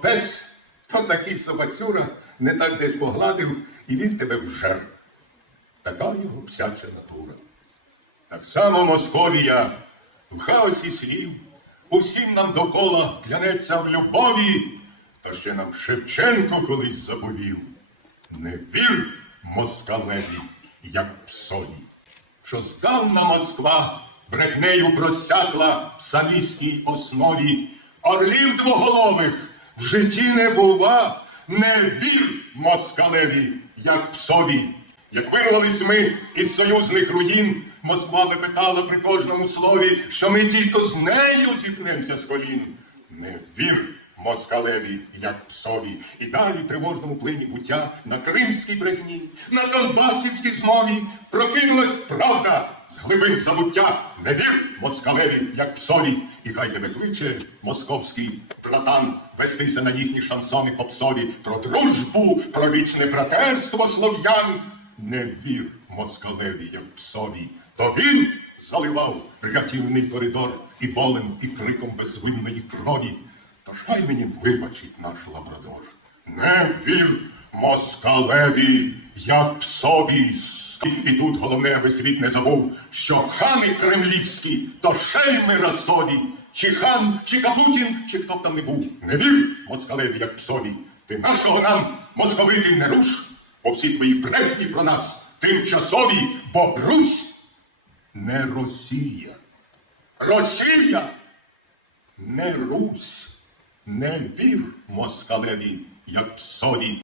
пес, то такий собацюра, не так десь погладив, і він тебе вжер. Така його псяча натура. Так само Московія в хаосі слів, усім нам докола клянеться в любові, та ще нам Шевченко колись заповів. Не вір москалеві, як псові, що здавна Москва брехнею просякла в саміській основі, орлів двоголових житті не бува, не вір москалеві, як псові. Як вирвались ми із союзних руїн, Москва лепетала при кожному слові, що ми тільки з нею зіпнемося з колін. Не вір москалеві, як псові, і далі тривожному плині буття на кримській брехні, на Донбасівській змові прокинулась правда з глибин забуття. Не вір москалеві, як псові, і хай тебе кличе московський братан вестися на їхні шансони попсові про дружбу, про вічне братерство слов'ян. Не вір москалеві, як псові, то він заливав рятівний коридор і болем, і криком безвинної крові. Тож хай мені вибачить наш лабрадор. Не вір москалеві, як псові. І тут головне, аби світ не забув, що хани кремлівські то шельми расові, чи хан, чи Капутін, чи хто б там не був. Не вір москалеві, як псові. Ти нашого нам московити не руш, бо всі твої брехні про нас тимчасові, бо Русь не Росія. Росія не Русь. Не вір москалеві, як псові.